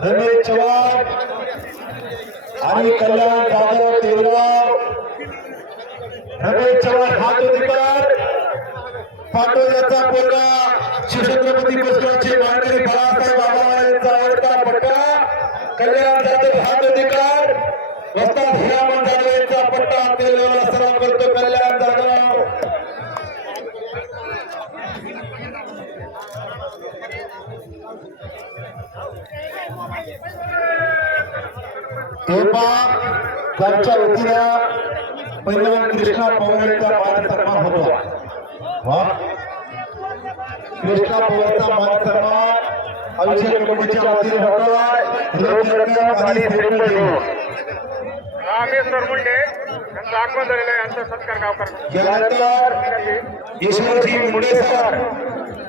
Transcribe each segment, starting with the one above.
रमेश चव्हाण आणि कल्याण दादा तेलगाव रमेश चव्हाण हात अधिकार पाटोद्याचा पोरगा शिवछत्रपती पुस्तकाचे मानकरी बाळासाहेब आबावाड्यांचा आवडता पट्टा. कल्याण जाधव हात अधिकार वस्ताद हिरामन जाधव यांचा पट्टा तेलगावला त्यांच्या वतीनं पहिलवान कृष्णा पवारांचा मान सन्मान होतो। कृष्णा पवारचा मान सन्मान अभिषेक कमिटीच्या वतीने यांचा आगमन झालेला आहे यांचा सत्कार गावकर। यानंतर ईश्वरजी मुंडे सर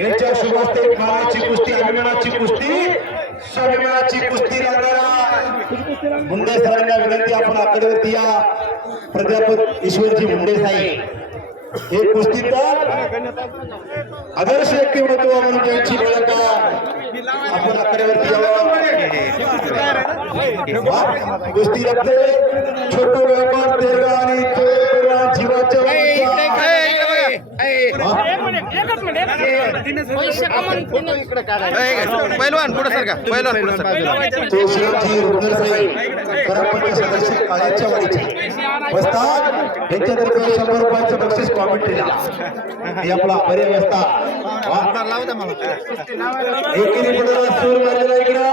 यांच्या शुभ हस्ते मानाची कुस्ती अभिमानाची कुस्ती स्वाभिमानाची कुस्ती रंगणार. मुंडे सरांना विनंती आपण आकडेवरती या प्राध्यापक ईश्वरजी मुंडे साहेब. हे कुस्ती तर आदर्श व्यक्तिमत्व म्हणून त्यांची ओळख आपण आकडेवरती यावं कुस्ती रक्ते छोटो व्यापार तेरगा आणि पैलवान पुढे सरका पैलवान पुढे सरका ते यांच्यातर्फे शंभर रुपयाचं बक्षीस कॉमेंट्रीला आपला बरे व्यवस्था एकेरी सूर मारलेला